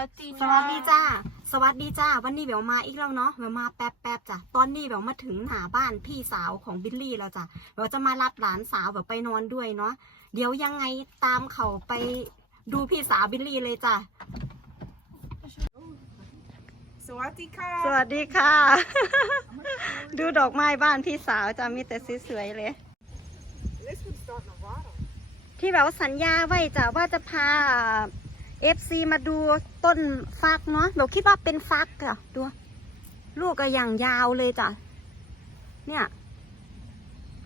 วัสดีสวัสดีจ้า สวัสดีจ้า วันนี้เบลมาอีกแล้วเนาะเบลมาแป๊บแป๊บๆจ้ะ ตอนนี้เบลมาถึงหาบ้านพี่สาวของบิลลี่แล้วจ้ะเบลจะมารับหลานสาวแบบไปนอนด้วยเนาะ เดี๋ยวยังไงตามเขาไปดูพี่สาวบิลลี่เลยจ้ะ สวัสดีค่ะสวัสดีค่ะ ดูดอกไม้บ้านพี่สาวจ้ะมีแต่สวยๆเลย This one's starting to rot. ที่แบบว่าสัญญาไว้จ้ะว่าจะพา เอฟซีมาดูต้นฟักเนาะเราคิดว่าเป็นฟักอะดูลูกก็อย่างยาวเลยจ้ะ เนี่ย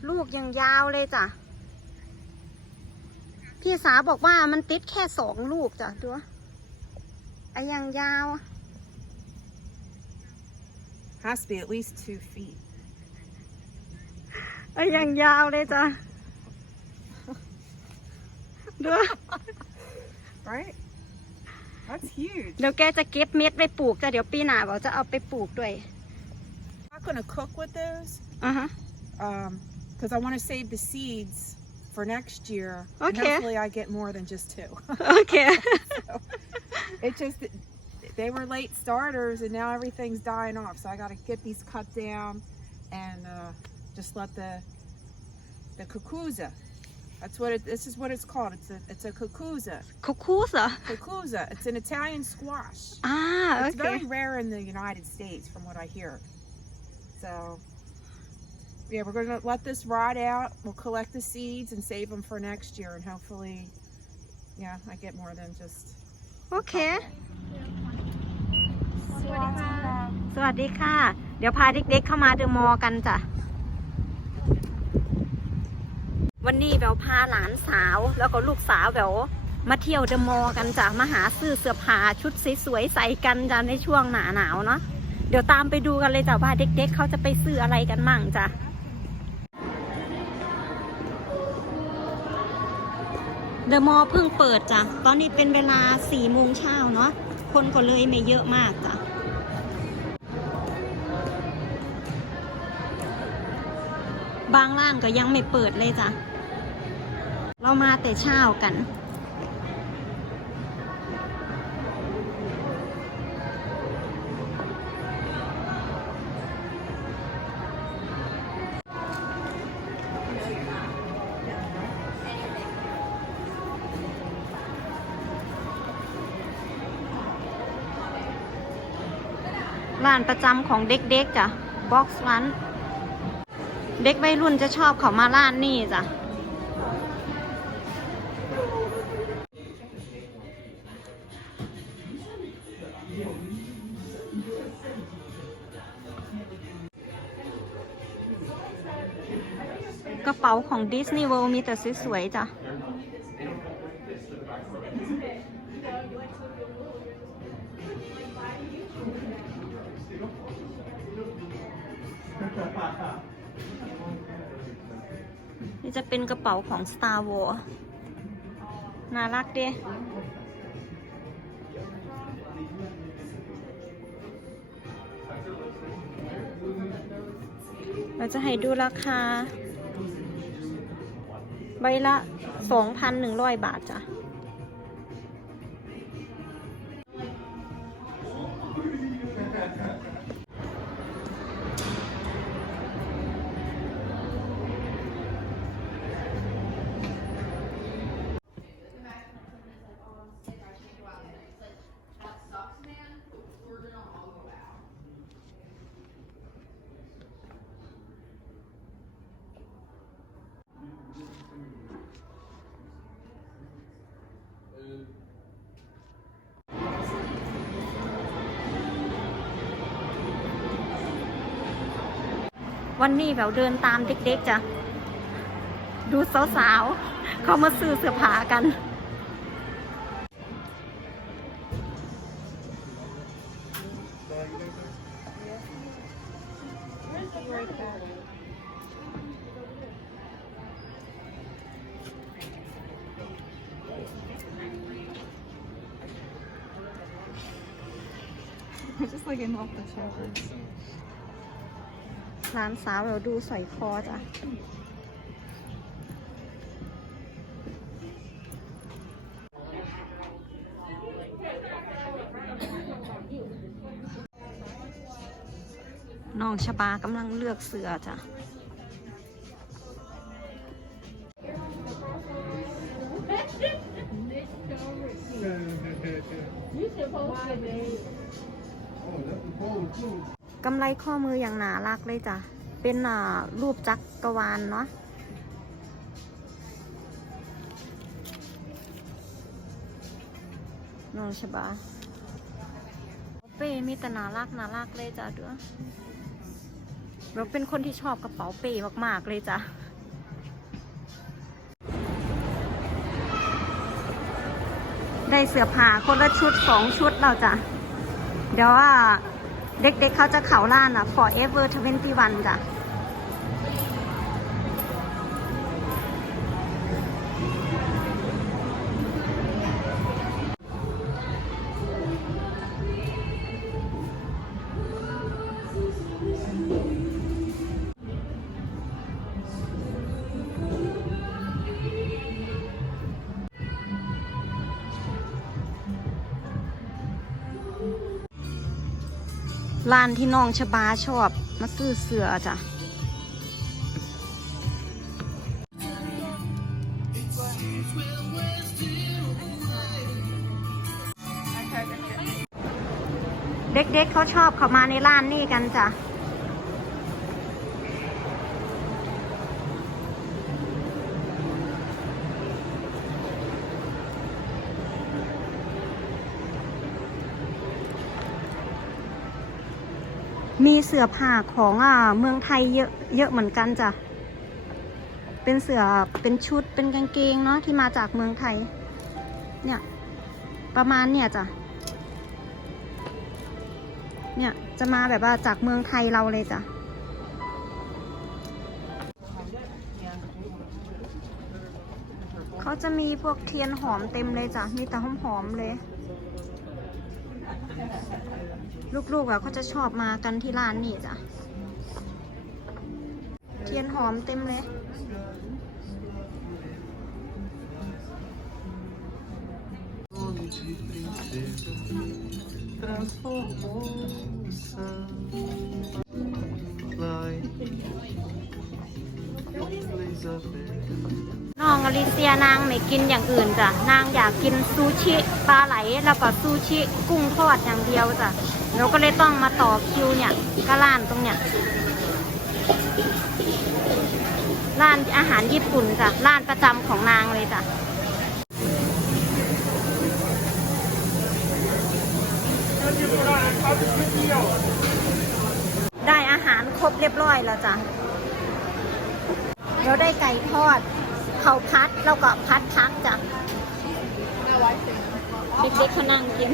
ลูกอย่างยาวเลยจ้ะ พี่สาวบอกว่ามันติดแค่สองลูกจ้ะดูไอ้อย่างยาว Has to be at least two feet. ไอ้อย่างยาวเลยจ้ะดู Right? That's huge. เดี๋ยวแกจะเก็บเม็ดไปปลูกจ้ะเดี๋ยวปีหน้าบอกจะเอาไปปลูกด้วย I'm not gonna cook with those อ่ะฮะ um, because I want to save the seeds for next year. And Okay. hopefully, I get more than just two. โอเค it just they were late starters, and now everything's dying off. So I got to get these cut down and uh, just let the the cucuzza. That's what it. This is what it's called. It's a it's a cucuzza. คุกคูสเหรอ Cucuzza. It's an Italian squash. อ่าโอ It's เค very rare in the United States, from what I hear. So, yeah, we're going to let this rot out. We'll collect the seeds and save them for next year, and hopefully, yeah, I get more than just. โอเค สวัสดีค่ะ เดี๋ยวพาเด็กๆเข้ามาเดอะมอลล์กันจ้ะ วันนี้แววพาหลานสาวแล้วก็ลูกสาวแววมาเที่ยวเดอะมอลล์กันจ้ะมาหาซื้อเสื้อผ้าชุดสวยๆใส่กันจ้ะในช่วงหนาหนาวเนาะเดี๋ยวตามไปดูกันเลยจ้ะว่าเด็กๆเขาจะไปซื้ออะไรกันมั่งจ้ะเดอะมอลล์เพิ่งเปิดจ้ะ ตอนนี้เป็นเวลาสี่โมงเช้าเนาะ คนก็เลยไม่เยอะมากจ้ะ บางร้านก็ยังไม่เปิดเลยจ้ะ เรามาแต่เช้ากัน ร้านประจำของเด็กๆจ้ะบ็อกซ์ร้านเด็กวัยรุ่นจะชอบเขามาร้านนี่จ้ะ ของดิสนีย์เวิลด์มีแต่สวยๆจ้ะ นี่จะเป็นกระเป๋าของ Star Wars น่ารักดีเราจะให้ดูราคา ใบละ 2,100 บาทจ้ะ วันนี้แบบเดินตามเด็กๆจ้ะ ดูสาวๆ เขามาซื้อเสื้อผ้ากัน Just like in off the shower. ร้านสาวเราดูสอยคอจ้ะน้องชบากำลังเลือกเสือจ้ะ กำไรข้อมืออย่างหนารักเลยจ้ะ เป็นอ่ารูปจักรวาลเนาะน้องชบาเป้มีแต่นารักนารักเลยจ้ะเด้อเราเป็นคนที่ชอบกระเป๋าเป้มาก ๆ เลยจ้ะได้เสื้อผ้าคนละชุดสองชุดเราจ้ะ เดี๋ยวว่า เด็กๆเขาจะเข่าล้านอะ forever 21จ้ะ ร้านที่น้องชบาชอบมาซื้อเสือจ้ะเด็กๆเขาชอบเขามาในร้านนี่กันจ้ะ มีเสือผ้าของอ่าเมืองไทยเยอะเยอะเหมือนกันจ้ะ เป็นเสือเป็นชุดเป็นกางเกงเนาะที่มาจากเมืองไทย เนี่ย ประมาณเนี่ยจ้ะ เนี่ยจะมาแบบว่าจากเมืองไทยเราเลยจ้ะเขาจะมีพวกเทียนหอมเต็มเลยจ้ะ มีแต่หอมหอมๆเลย ลูกๆอะเขาจะชอบมากันที่ร้านนี่จ้ะ เทียนหอมเต็มเลยน้องอลิเซียนางไม่กินอย่างอื่นจ้ะ นางอยากกินซูชิปลาไหลแล้วก็ซูชิกุ้งทอดอย่างเดียวจ้ะ เราก็เลยต้องมาต่อคิวเนี่ยก็ร้านตรงเนี้ยร้านอาหารญี่ปุ่นจ้ะร้านประจำของนางเลยจ้ะได้อาหารครบเรียบร้อยแล้วจ้ะเดี๋ยวได้ไก่ทอดข้าพัดแล้วก็พัดพักจ้ะเด็กๆเขานั่งกิน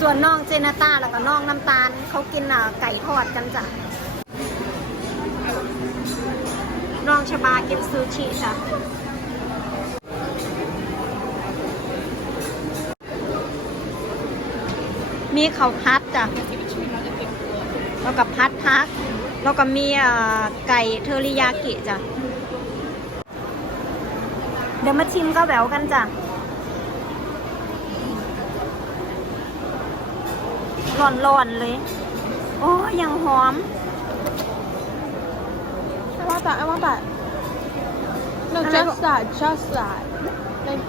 ส่วนน้องเจนาต้าแล้วก็น้องน้ำตาล เขากินไก่ทอดกันจ้ะน้องชบากินซูชิจ้ะมีเขาพัดจ้ะแล้วก็พัดพัก แล้วก็มีไก่เทอริยากิจ้ะ เดี๋ยวมาชิมข้าวแหววกันจ้ะ ร้อนๆเลย โอ้ยยังหอม I want that. I want that. No, And I just got- that. Just that. Like,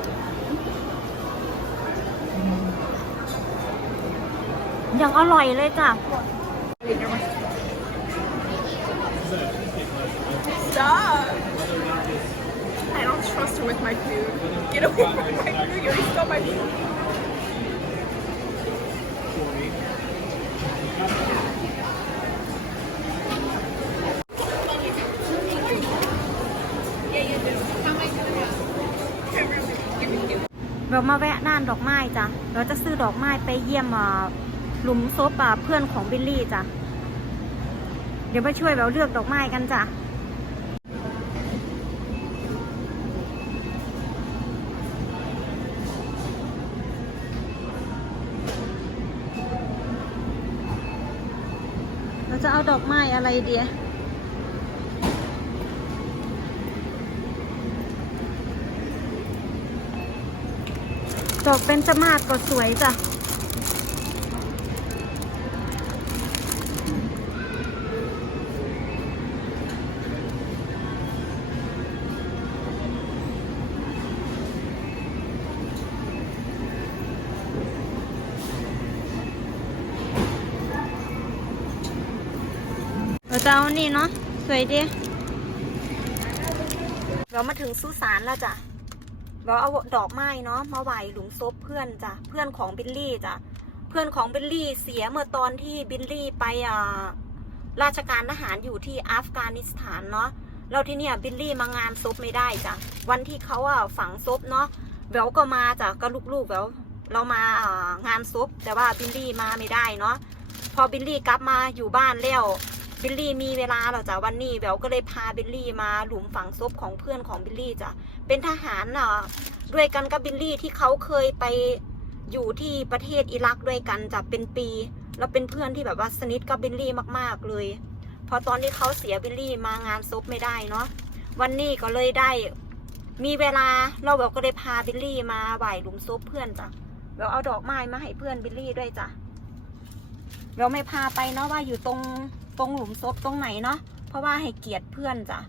ยังอร่อยเลยจ้ะ stop. I don't trust her with my food. Get away from my food. You already stole my food. เรามาแวะด้านดอกไม้จ้ะ เราจะซื้อดอกไม้ไปเยี่ยมหลุมศพอ่าเพื่อนของบิลลี่จ้ะ เดี๋ยวมาช่วยเราเลือกดอกไม้กันจ้ะเราจะเอาดอกไม้อะไรเดีย ดอกเป็นจมาศก็สวยจ้ะเราจะเอานี่เนาะสวยดี เรามาถึงสุสานแล้วจ้ะ เราเอาดอกไม้เนาะมาไหวหลุมศพเพื่อนจ้ะเพื่อนของบิลลี่จ้ะเพื่อนของบิลลี่เสียเมื่อตอนที่บิลลี่ไปอ่าราชการทหารอยู่ที่อัฟกานิสถานเนาะเราที่เนี่ยบิลลี่มางานศพไม่ได้จ้ะวันที่เขาอะฝังศพเนาะแววก็มาจ้ะก็ลูกๆแววเรามาอ่างานศพแต่ว่าบิลลี่มาไม่ได้เนาะพอบิลลี่กลับมาอยู่บ้านแล้วบิลลี่มีเวลาแล้วจ้ะวันนี้แววก็เลยพาบิลลี่มาหลุมฝังศพของเพื่อนของบิลลี่จ้ะ เป็นทหารน่ะด้วยกันกับบิลลี่ที่เขาเคยไปอยู่ที่ประเทศอิรักด้วยกันจะเป็นปี แล้วเป็นเพื่อนที่แบบว่าสนิทกับบิลลี่มาก ๆเลย พอตอนที่เขาเสียบิลลี่มางานศพไม่ได้เนาะวันนี้ก็เลยได้ มีเวลาเราแบบก็เลยพาบิลลี่มาไหว้หลุมศพเพื่อนจ้ะเราเอาดอกไม้มาให้เพื่อนบิลลี่ด้วยจ้ะเราไม่พาไปเนาะว่าอยู่ตรงตรงหลุมศพตรงไหนเนาะเพราะว่าให้เกียรติเพื่อนจ้ะ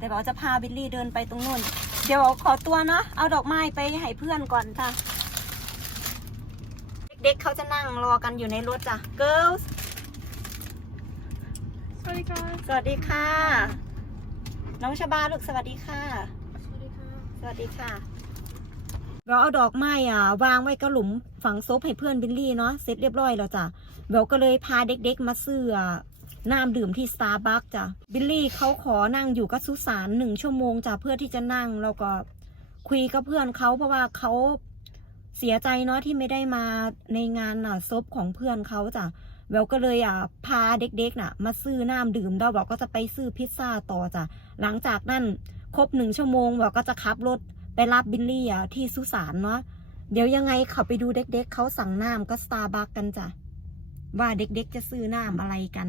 แต่เราจะพาบิลลี่เดินไปตรงนู้น เดี๋ยวขอตัวเนาะ เอาดอกไม้ไปให้เพื่อนก่อนจ้ะเด็กๆเขาจะนั่งรอกันอยู่ในรถจ้ะ girls Sorry, guys. สวัสดีค่ะ น้องชบาลูกสวัสดีค่ะ สวัสดีค่ะ เราเอาดอกไม้อะ วางไว้กระหลุมฝังซบให้เพื่อนบิลลี่เนาะ เสร็จเรียบร้อยแล้วจ้ะเบลก็เลยพาเด็กๆมาซื้ออะ น้ำดื่มที่สตาร์บัคจ้ะบิลลี่เขาขอนั่งอยู่กับสุสานหนึ่งชั่วโมงจ้ะเพื่อที่จะนั่งแล้วก็คุยกับเพื่อนเขาเพราะว่าเขาเสียใจเนาะที่ไม่ได้มาในงานอะซบของเพื่อนเขาจ้ะเบลก็เลยอะพาเด็กๆน่ะ มาซื้อน้ำดื่มแล้วบอกก็จะไปซื้อพิซซ่าต่อจ้ะหลังจากนั้นครบหนึ่งชั่วโมงบอกก็จะขับรถไปรับบิลลี่อะที่สุสานเนาะเดี๋ยวยังไงเขาไปดูเด็กๆเขาสั่งน้ำก็สตาร์บัคกันจ้ะว่าเด็กๆจะซื้อน้ำอะไรกัน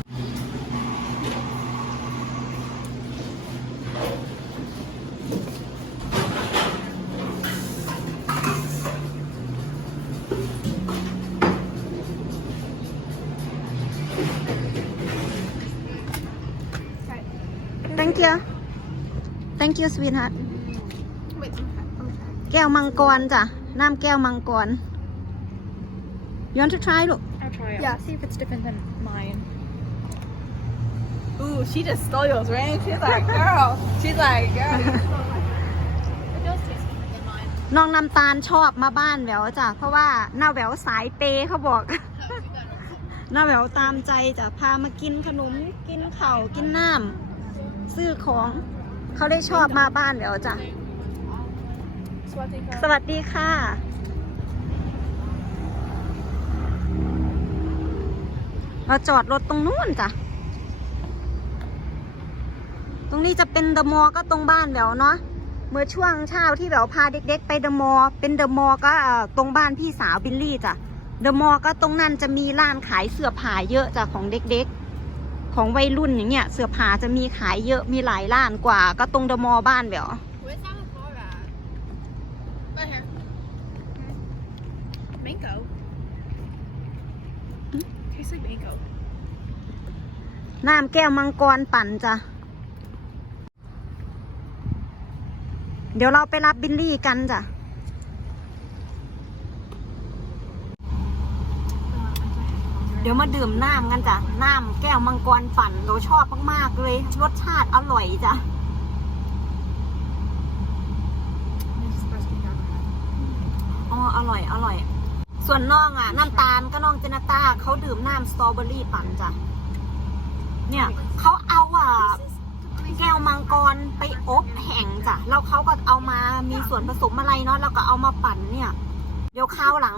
you sweetheart Wait, let me try. Let me try. แก้วมังกรจ้ะ น้ำแก้วมังกร you want to try ลูก I'll try it. Yeah, see if it's different than mine. Ooh, she just stole yours, right? She's like, girl. She's like, girl. it does taste different than mine. น้องน้ำตาลชอบมาบ้านแหววจ้ะ เพราะว่าหน้าแหววสายเปย์เขาบอก หน้าแหววตามใจจ้ะ พามากินขนม กินข้าวกินน้ำซื้อของ เขาได้ชอบมาบ้านแหววจ้ะสวัสดีค่ะ เราจอดรถตรงนู้นจ้ะ ตรงนี้จะเป็นเดอะมอลล์ก็ตรงบ้านแหววเนาะ เมื่อช่วงเช้าที่แหววพาเด็กๆ ไปเดอะมอลล์เป็นเดอะมอลล์ก็ตรงบ้านพี่สาวบิลลี่จ้ะ เดอะมอลล์ก็ตรงนั้นจะมีร้านขายเสื้อผ้าเยอะจ้ะของเด็กๆ ของวัยรุ่นอย่างเงี้ยเสื้อผ้าจะมีขายเยอะมีหลายร้านกว่า ก็ตรงเดอะมอลล์บ้านแหวว Where's our car at? Right here. Mango. Tastes like mango. น้ำแก้วมังกรปั่นจ้ะ เดี๋ยวเราไปรับบิลลี่กันจ้ะ เดี๋ยวมาดื่มน้ำกันจ้ะ น้ำแก้วมังกรปั่นเราชอบมากๆเลย รสชาติอร่อยจ้ะอ๋ออร่อยอร่อย ส่วนน้องอะ น้ำตาลก็น้องเจนตาเขาดื่มน้ำสตรอเบอรี่ปั่นจ้ะ เนี่ยเขาเอาอะแก้วมังกรไปอบแห้งจ้ะ แล้วเขาก็เอามามีส่วนผสมอะไรเนาะ แล้วก็เอามาปั่นเนี่ย เดี๋ยวคราวหลัง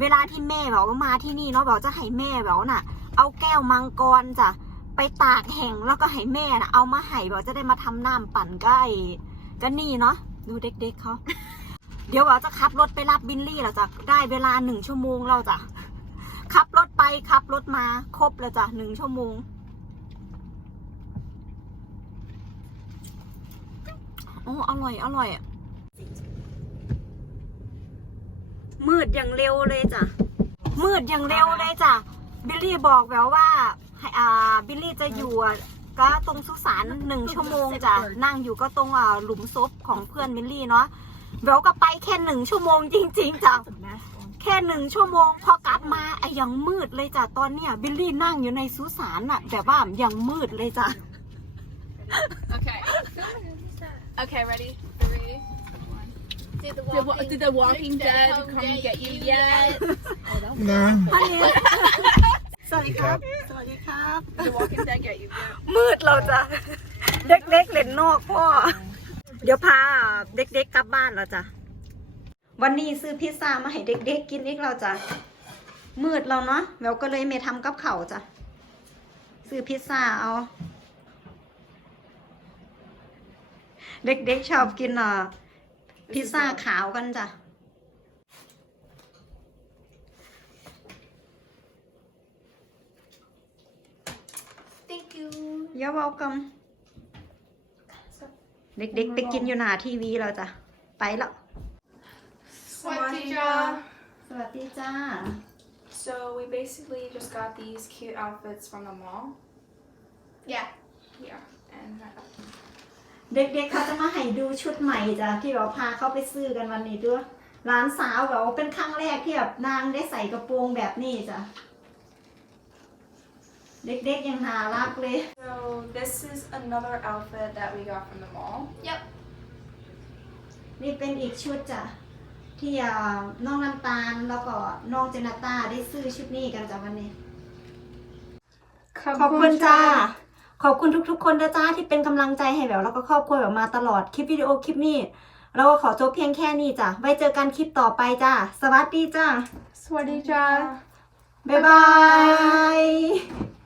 เวลาที่แม่แบบว่ามาที่นี่เนาะบอกจะให้แม่แบบน่ะ เอาแก้วมังกรจ้ะไปตากแห้งแล้วก็ให้แม่น่ะ เอามาให้บอกจะได้มาทำน้ำปั่นใกล้ก็นี่เนาะดูเด็ก ๆเขาเดี๋ยวเราจะขับรถไปรับบิลลี่แล้วจ้ะได้เวลาหนึ่งชั่วโมงแล้วจ้ะขับรถไปขับรถมาครบแล้วจ้ะหนึ่งชั่วโมง โอ้อร่อยอร่อย มืดอย่างเร็วเลยจ้ะ มืดอย่างเร็วเลยจ้ะ บิลลี่บอกแววว่าให้อ่าบิลลี่จะอยู่อะก็ตรงสุสานหนึ่งชั่วโมงจ้ะ นั่งอยู่ก็ตรงอ่าหลุมศพของเพื่อนมิลลี่เนาะเบลก็ไปแค่หนึ่งชั่วโมงจริง ๆจ้ะ แค่หนึ่งชั่วโมง พอกลับมาไอ้ยังมืดเลยจ้ะ ตอนเนี้ยบิลลี่นั่งอยู่ในสุสานอะแบบว่ายังมืดเลยจ้ะ Okay. Okay, ready? Three. Did the Did, wa- walking, did the Walking Dead come get you yet? ฮันนี่สวัสดีครับ สวัสดีครับ Did the Walking Dead get you yet? มืดเราจะเด็กๆเล่นนอกพ่อ เดี๋ยวพาเด็กๆกลับบ้านเราจ้ะวันนี้ซื้อพิซซ่ามาให้เด็กๆกินอีกเราจ้ะมืดเราเนาะแววก็เลยเมทำกับเขาวจ้ะซื้อพิซซ่าเอา เด็กๆชอบกินอะ พิซซ่าขาวกันจ้ะ Thank you. You're welcome เด็กๆ ไปกินอยู่หน้าทีวีแล้วจ้ะ ไปแล้ว Swadija. สวัสดีจ้า So we basically just got these cute outfits from the mall. Yeah. Yeah, and uh, เด็กๆเขาจะมาให้ดูชุดใหม่จ้ะที่เราพาเขาไปซื้อกันวันนี้ด้วยร้านสาวแบบว่าเป็นครั้งแรกที่แบบนางได้ใส่กระโปรงแบบนี้จ้ะ เด็กๆยังน่ารักเลย so this is another outfit that we got from the mall. Yep. นี่เป็นอีกชุดจ้ะที่อ่าน้องน้ำตาลแล้วก็น้องเจนาต้าได้ซื้อชุดนี้กันจ้ะวันนี้ ขอบคุณจ้า ขอบคุณทุกๆ คนนะจ้าที่เป็นกำลังใจให้แหววแล้วก็ครอบครัวแบบมาตลอดคลิปวิดีโอคลิปนี้เราก็ขอจบเพียงแค่นี้จ้ะไว้เจอกันคลิปต่อไปจ้าสวัสดีจ้า Swadija. บ๊ายบาย